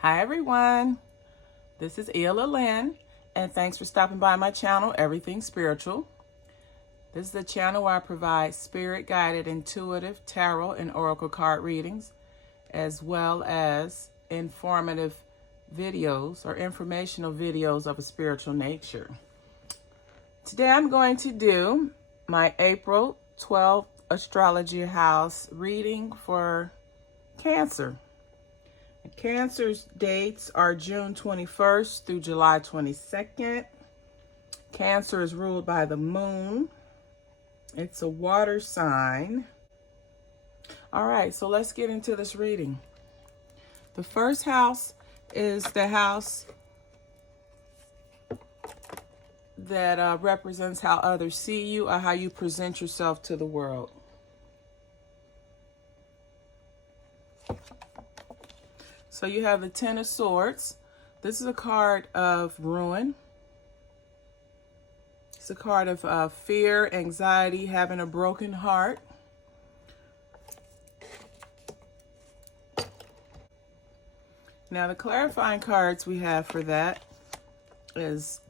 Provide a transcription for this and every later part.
Hi everyone, this is Ella Lynn, and thanks for stopping by my channel, Everything Spiritual. This is the channel where I provide spirit-guided, intuitive tarot and oracle card readings, as well as informative videos or informational videos of a spiritual nature. Today I'm going to do my April 12th astrology house reading for Cancer. Cancer's dates are June 21st through July 22nd. Cancer is ruled by the moon. It's a water sign. All right, so let's get into this reading. The first house is the house that represents how others see you or how you present yourself to the world. So you have the Ten of Swords. This is a card of ruin. It's a card of fear, anxiety, having a broken heart. Now the clarifying cards we have for that is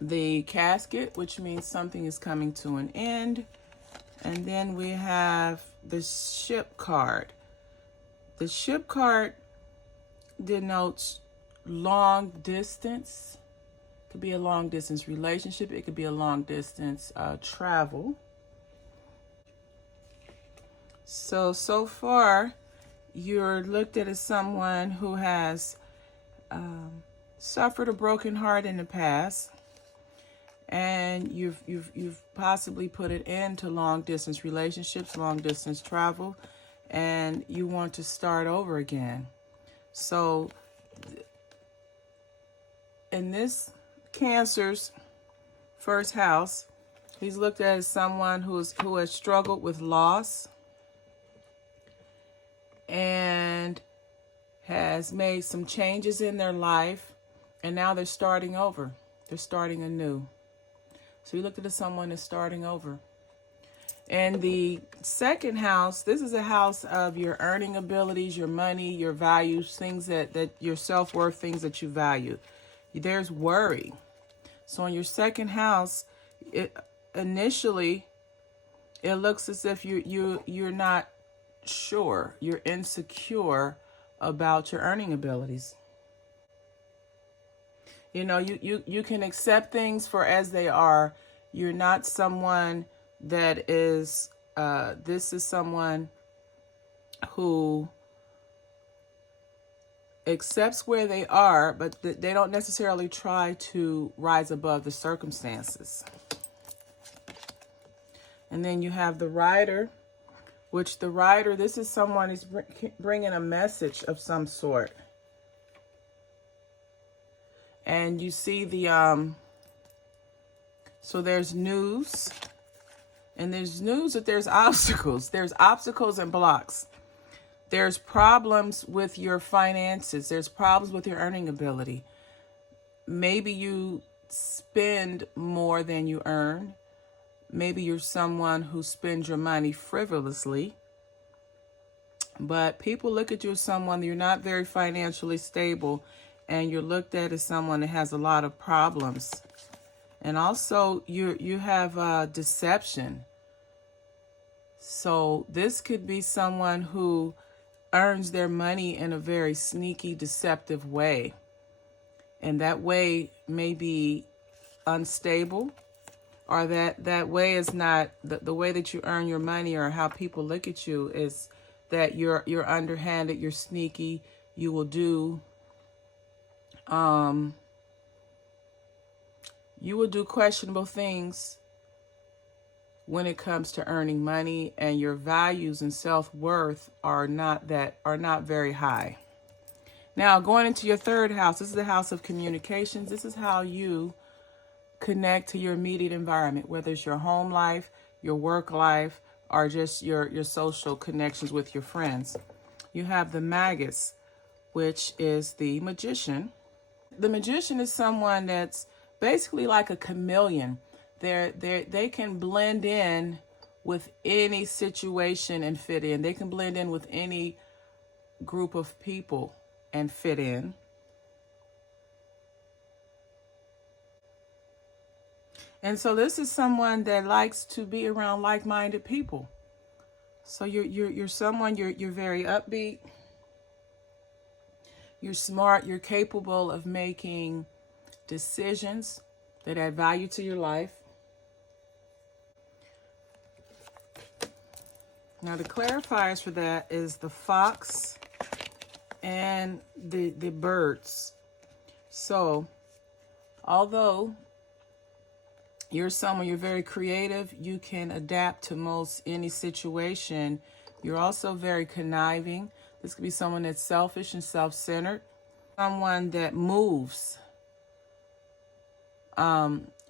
the Casket, which means something is coming to an end. And then we have the Ship card. The Ship card denotes long distance. It could be a long distance relationship. It could be a long distance travel. So far, you're looked at as someone who has suffered a broken heart in the past, and you've possibly put it into long distance relationships, long distance travel, and you want to start over again. So in this Cancer's first house, he's looked at as someone who has struggled with loss and has made some changes in their life, and now they're starting over. They're starting anew. So you looked at it as someone that's starting over. And the second house, this is a house of your earning abilities, your money, your values, things that your self-worth, things that you value. There's worry. So in your second house, initially, it looks as if you're not sure. You're insecure about your earning abilities. You know, you can accept things for as they are. You're not someone that is, this is someone who accepts where they are, but they don't necessarily try to rise above the circumstances. And then you have the Rider, which the Rider, this is someone who's bringing a message of some sort. And you see the, so there's news. And there's news that there's obstacles. There's obstacles and blocks. There's problems with your finances. There's problems with your earning ability. Maybe you spend more than you earn. Maybe you're someone who spends your money frivolously. But people look at you as someone, you're not very financially stable, and you're looked at as someone that has a lot of problems. And also you have deception. So this could be someone who earns their money in a very sneaky, deceptive way. And that way may be unstable, or that way is not, the way that you earn your money or how people look at you is that you're underhanded, you're sneaky, you will do questionable things when it comes to earning money, and your values and self-worth are not very high. Now, going into your third house, this is the house of communications. This is how you connect to your immediate environment, whether it's your home life, your work life, or just your social connections with your friends. You have the Magus, which is the Magician. The Magician is someone that's basically like a chameleon. They can blend in with any situation and fit in. They can blend in with any group of people. and fit in. And so this is someone that likes to be around like-minded people. So you're someone, you're very upbeat. You're smart. You're capable of making decisions that add value to your life. Now the clarifiers for that is the fox and the birds. So although you're someone, you're very creative, you can adapt to most any situation. You're also very conniving. This could be someone that's selfish and self-centered. Someone that moves.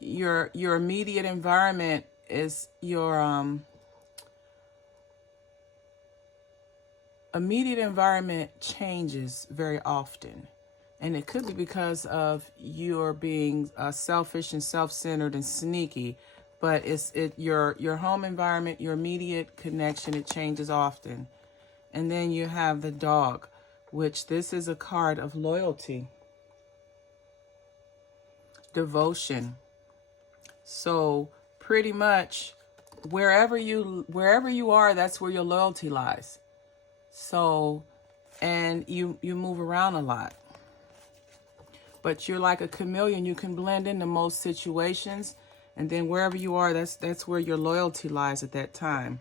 Your immediate environment is your immediate environment changes very often. And it could be because of your being selfish and self-centered and sneaky, but your home environment, your immediate connection, it changes often. And then you have the dog, which this is a card of loyalty, devotion. So pretty much wherever you are, that's where your loyalty lies. So, and you move around a lot. But you're like a chameleon. You can blend into most situations. And then wherever you are, that's where your loyalty lies at that time.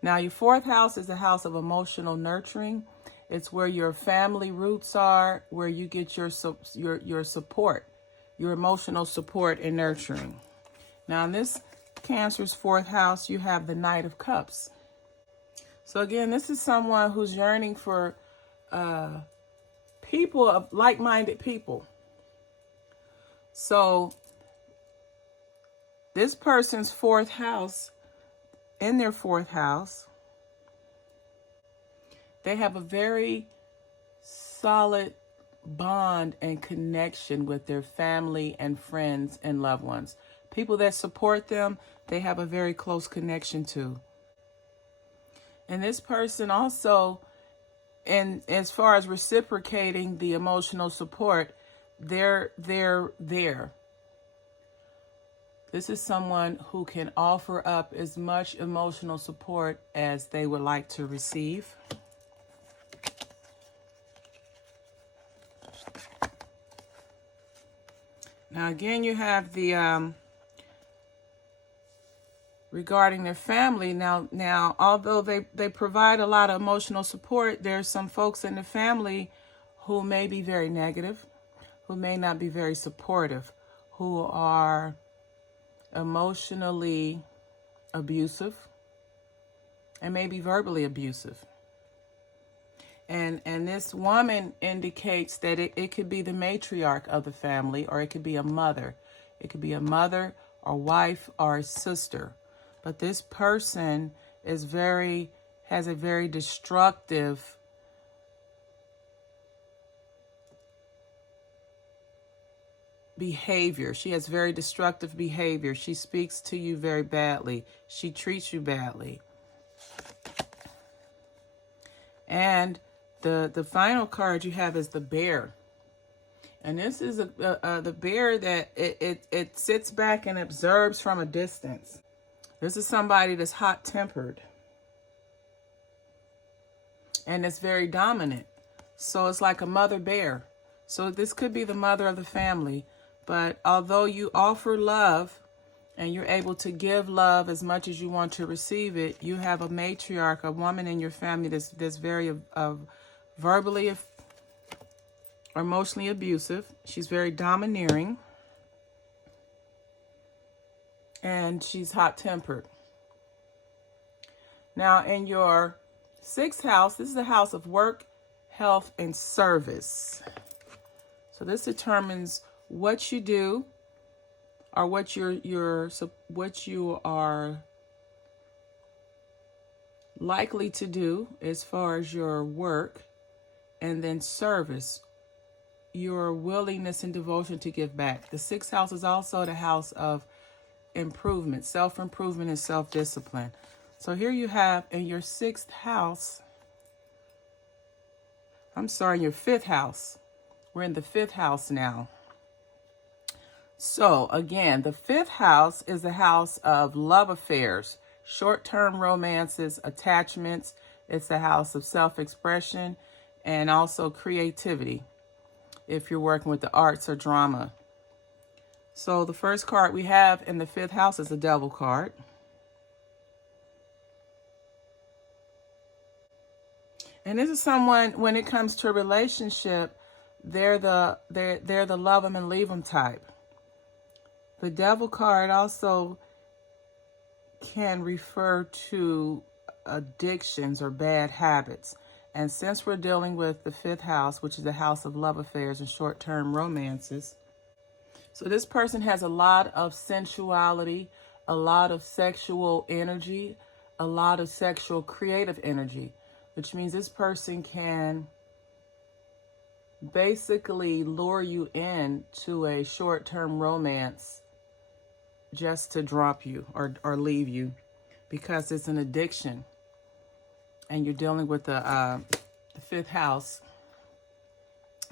Now, your fourth house is the house of emotional nurturing. It's where your family roots are, where you get your support, your emotional support and nurturing. Now, in this Cancer's fourth house, you have the Knight of Cups. So again, this is someone who's yearning for people, of like-minded people. So this person's fourth house, in their fourth house, they have a very solid bond and connection with their family and friends and loved ones. People that support them, they have a very close connection to. And this person also, and as far as reciprocating the emotional support, they're there. This is someone who can offer up as much emotional support as they would like to receive. Now again, you have the regarding their family. Now, although they provide a lot of emotional support, there's some folks in the family who may be very negative, who may not be very supportive, who are emotionally abusive and maybe verbally abusive. And this woman indicates that it could be the matriarch of the family, or it could be a mother. It could be a mother or wife or a sister. But this person has a very destructive behavior. She has very destructive behavior. She speaks to you very badly. She treats you badly. And the final card you have is the bear. And this is the bear that it sits back and observes from a distance. This is somebody that's hot-tempered. And it's very dominant. So it's like a mother bear. So this could be the mother of the family. But although you offer love and you're able to give love as much as you want to receive it, you have a matriarch, a woman in your family that's very verbally or emotionally abusive. She's very domineering. And she's hot-tempered. Now, in your sixth house, this is the house of work, health, and service. So this determines what you do, or what you are likely to do as far as your work, and then service, your willingness and devotion to give back. The sixth house is also the house of improvement, self-improvement, and self-discipline. So here you have in your sixth house, I'm sorry, your fifth house. We're in the fifth house now. So again, the fifth house is a house of love affairs, short-term romances, attachments. It's a house of self-expression and also creativity if you're working with the arts or drama. So the first card we have in the fifth house is a Devil card. And this is someone, when it comes to a relationship, they're the love them and leave them type. The Devil card also can refer to addictions or bad habits. And since we're dealing with the fifth house, which is the house of love affairs and short-term romances, so this person has a lot of sensuality, a lot of sexual energy, a lot of sexual creative energy, which means this person can basically lure you in to a short-term romance just to drop you or leave you, because it's an addiction. And you're dealing with the fifth house,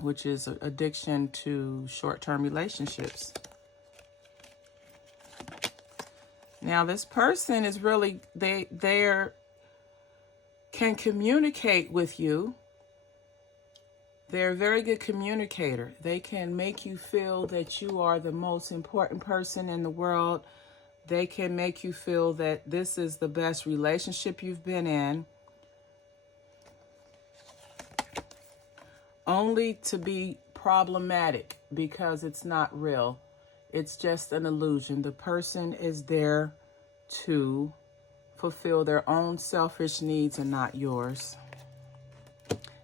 which is addiction to short-term relationships. Now, this person is really, they can communicate with you. They're a very good communicator. They can make you feel that you are the most important person in the world. They can make you feel that this is the best relationship you've been in, only to be problematic because it's not real. It's just an illusion. The person is there to fulfill their own selfish needs and not yours.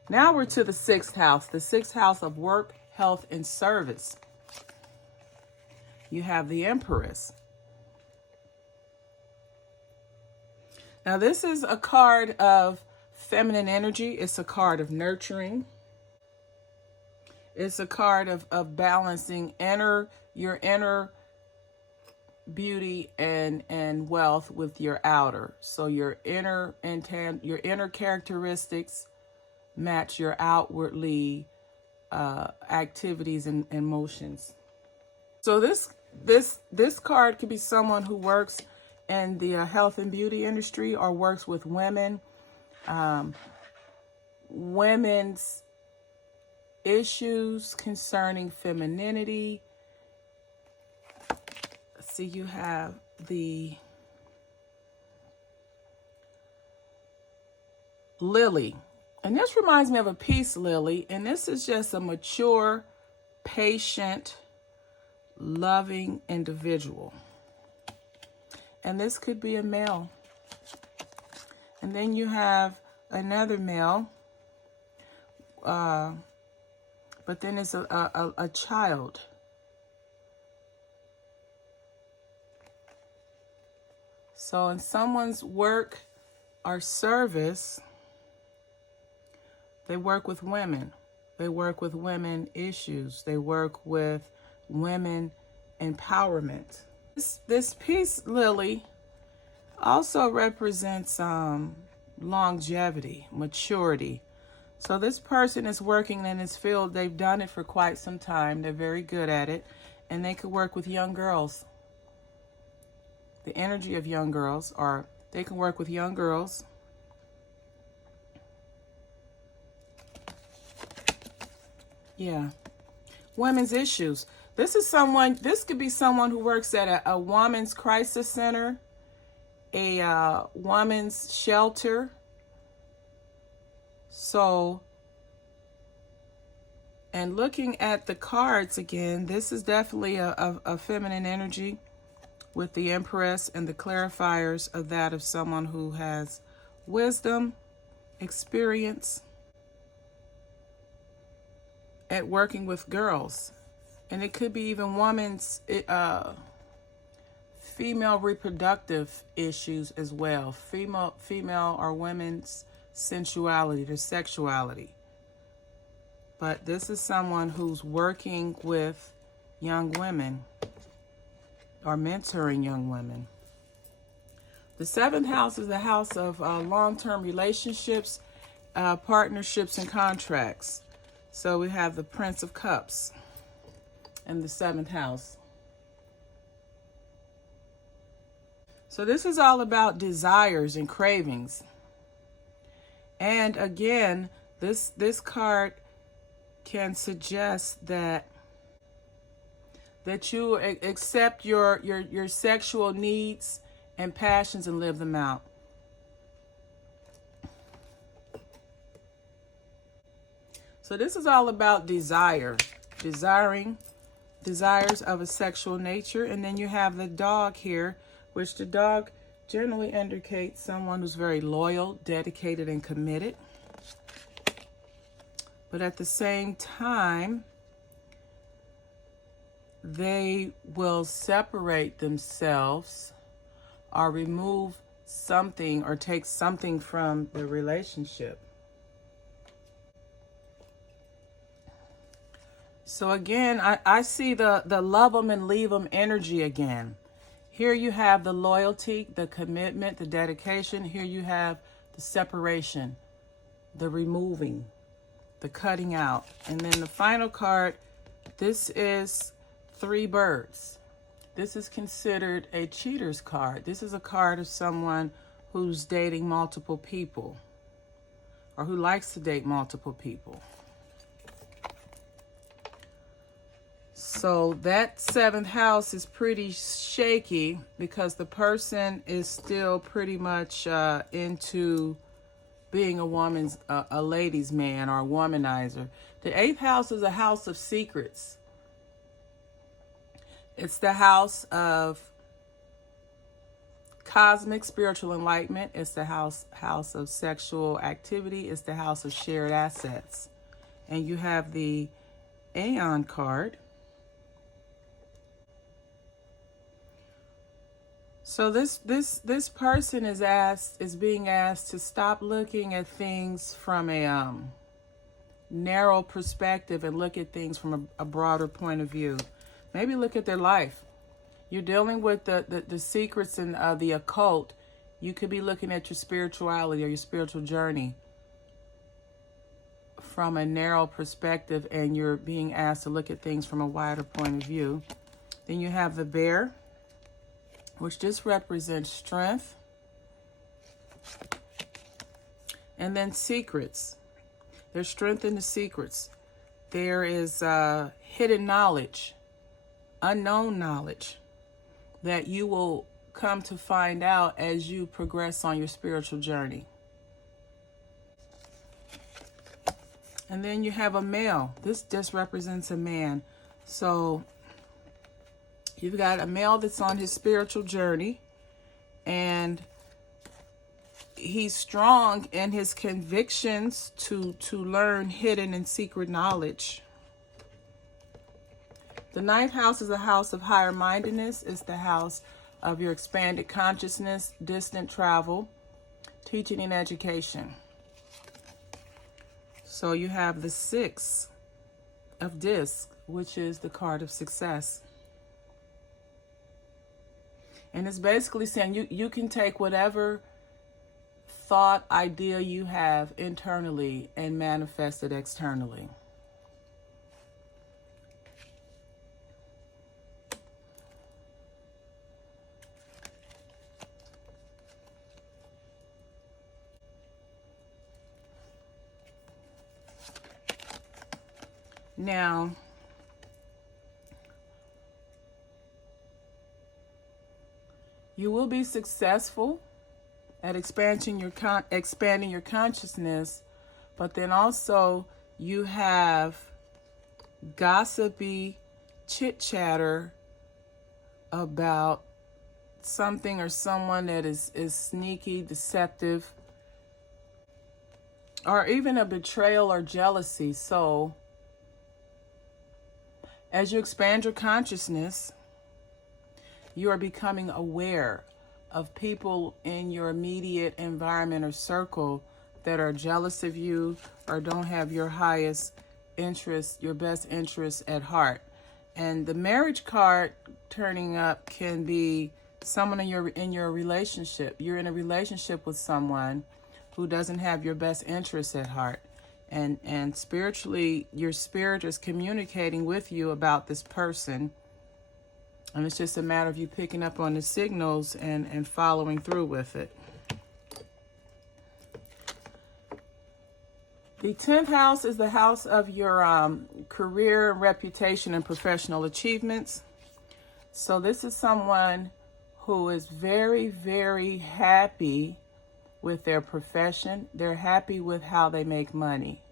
Now we're to the sixth house, the sixth house of work, health, and service. You have the Empress. Now this is a card of feminine energy. It's a card of nurturing. It's a card of balancing your inner beauty and wealth with your outer. So your inner characteristics match your outwardly activities and motions. So this card could be someone who works in the health and beauty industry or works with women, women's issues concerning femininity. See, you have the Lily. And this reminds me of a peace lily. And this is just a mature, patient, loving individual. And this could be a male. And then you have another male. But then it's a child. So in someone's work or service, they work with women. They work with women issues. They work with women empowerment. This peace lily also represents longevity, maturity. So this person is working in this field. They've done it for quite some time. They're very good at it. And they could work with young girls. The energy of young girls, or they can work with young girls. Yeah. Women's issues. This could be someone who works at a woman's crisis center, a woman's shelter. So, and looking at the cards again, this is definitely a feminine energy with the Empress and the clarifiers of that of someone who has wisdom, experience at working with girls. And it could be even women's female reproductive issues as well. Female or women's sensuality, their sexuality. But this is someone who's working with young women or mentoring young women. The seventh house is the house of long-term relationships partnerships and contracts. So we have the Prince of Cups and the 7th house. So this is all about desires and cravings. And again, this card can suggest that you accept your sexual needs and passions and live them out. So this is all about desires of a sexual nature. And then you have the dog here, which the dog generally indicates someone who's very loyal, dedicated, and committed. But at the same time, they will separate themselves or remove something or take something from the relationship. So again, I see the love them and leave them energy again. Here you have the loyalty, the commitment, the dedication. Here you have the separation, the removing, the cutting out. And then the final card, this is 3 birds. This is considered a cheater's card. This is a card of someone who's dating multiple people or who likes to date multiple people. So that 7th house is pretty shaky because the person is still pretty much into being a ladies' man or a womanizer. The 8th house is a house of secrets. It's the house of cosmic spiritual enlightenment. It's the house of sexual activity. It's the house of shared assets. And you have the Aeon card. So this person is being asked to stop looking at things from a narrow perspective and look at things from a broader point of view. Maybe look at their life. You're dealing with the secrets and the occult. You could be looking at your spirituality or your spiritual journey from a narrow perspective, and you're being asked to look at things from a wider point of view. Then you have the bear, which just represents strength. And then secrets. There's strength in the secrets. There is hidden knowledge, unknown knowledge that you will come to find out as you progress on your spiritual journey. And then you have a male. This just represents a man. So you've got a male that's on his spiritual journey, and he's strong in his convictions to learn hidden and secret knowledge. The 9th house is a house of higher mindedness. It's the house of your expanded consciousness, distant travel, teaching and education. So you have the 6 of discs, which is the card of success. And it's basically saying you can take whatever thought, idea you have internally and manifest it externally. Now, you will be successful at expanding your consciousness, but then also you have gossipy chit-chatter about something or someone that is sneaky, deceptive, or even a betrayal or jealousy. So as you expand your consciousness, you are becoming aware of people in your immediate environment or circle that are jealous of you or don't have your highest interest, your best interest at heart. And the marriage card turning up can be someone in your relationship. You're in a relationship with someone who doesn't have your best interests at heart. And spiritually, your spirit is communicating with you about this person. And it's just a matter of you picking up on the signals and following through with it. The 10th house is the house of your career, reputation, and professional achievements. So this is someone who is very, very happy with their profession. They're happy with how they make money.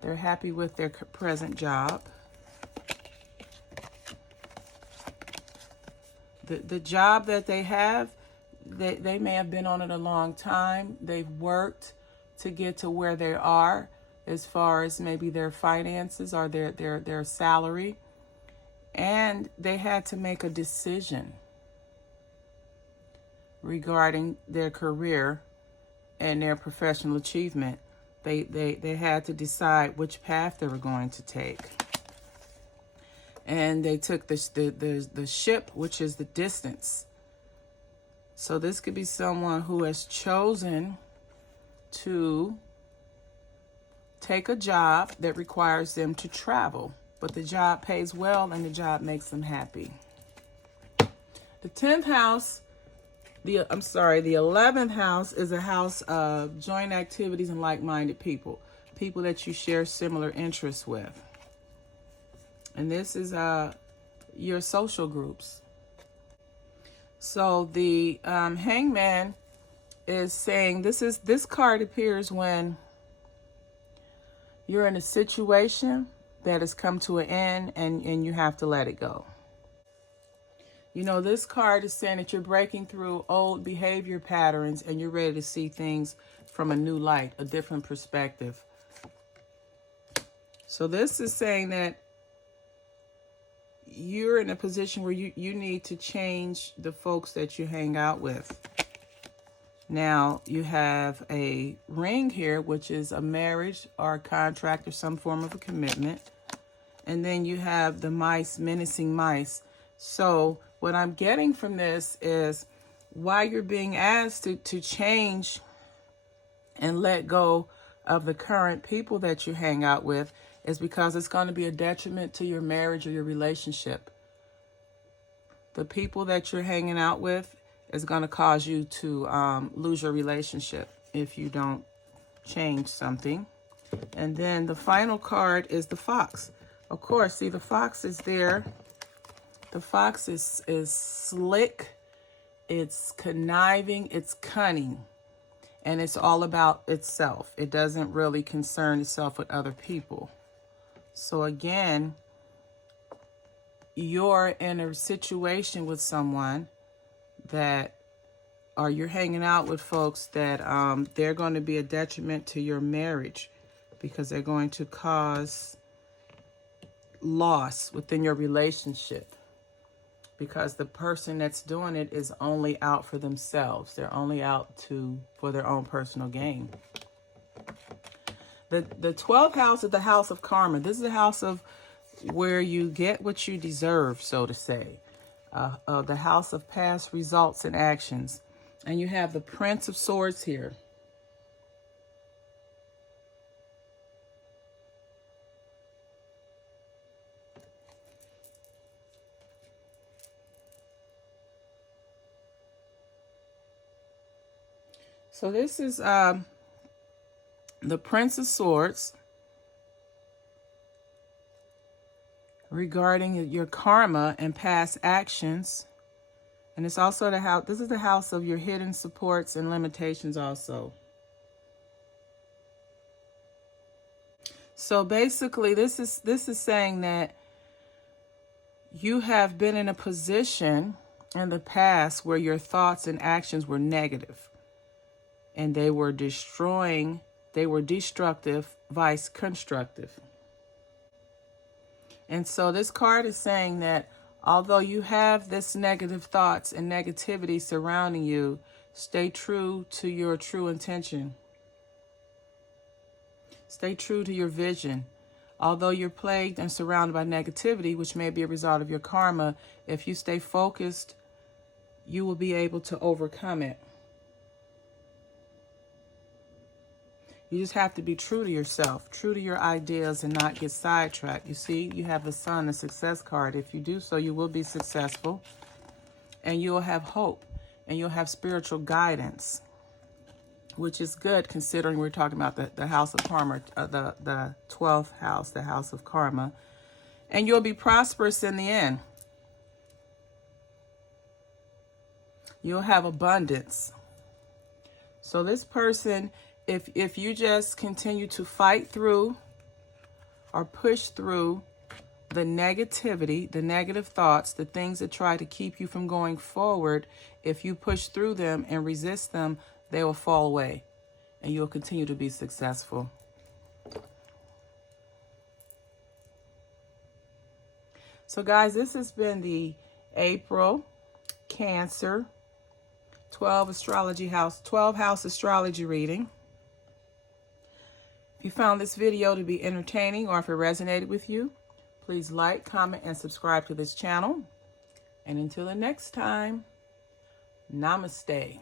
They're happy with their present job. The job that they have, they may have been on it a long time. They've worked to get to where they are as far as maybe their finances or their salary. And they had to make a decision regarding their career and their professional achievement. They had to decide which path they were going to take. And they took the ship, which is the distance. So this could be someone who has chosen to take a job that requires them to travel, but the job pays well and the job makes them happy. The 10th house, the 11th house is a house of joint activities and like-minded people that you share similar interests with. And this is your social groups. So the Hangman is saying this card appears when you're in a situation that has come to an end and you have to let it go. You know, this card is saying that you're breaking through old behavior patterns and you're ready to see things from a new light, a different perspective. So this is saying that you're in a position where you need to change the folks that you hang out with. Now, you have a ring here, which is a marriage or a contract or some form of a commitment. And then you have the mice, menacing mice. So what I'm getting from this is why you're being asked to change and let go of the current people that you hang out with is because it's going to be a detriment to your marriage or your relationship. The people that you're hanging out with is going to cause you to lose your relationship if you don't change something. And then the final card is the fox. Of course, see, the fox is there. The fox is slick, it's conniving, it's cunning, and it's all about itself. It doesn't really concern itself with other people. So again, you're in a situation with someone that, or you're hanging out with folks that they're going to be a detriment to your marriage because they're going to cause loss within your relationship. Because the person that's doing it is only out for themselves. They're only out for their own personal gain. The 12th house is the house of karma. This is the house of where you get what you deserve, so to say. The house of past results and actions. And you have the Prince of Swords here. So this is the Prince of Swords regarding your karma and past actions. And it's also the house, this is the house of your hidden supports and limitations also. So basically this is saying that you have been in a position in the past where your thoughts and actions were negative. And they were destructive, vice constructive. And so this card is saying that although you have this negative thoughts and negativity surrounding you, stay true to your true intention. Stay true to your vision. Although you're plagued and surrounded by negativity, which may be a result of your karma, if you stay focused, you will be able to overcome it. You just have to be true to yourself, true to your ideas, and not get sidetracked. You see, you have the Sun, the success card. If you do so, you will be successful, and you'll have hope, and you'll have spiritual guidance, which is good considering we're talking about the house of karma, the 12th house, the house of karma. And you'll be prosperous in the end. You'll have abundance. So this person, if you just continue to fight through or push through the negativity, the negative thoughts, the things that try to keep you from going forward, if you push through them and resist them, they will fall away and you'll continue to be successful. So guys, this has been the April Cancer 12 house astrology reading. If you found this video to be entertaining or if it resonated with you, please like, comment, and subscribe to this channel. And until the next time, namaste.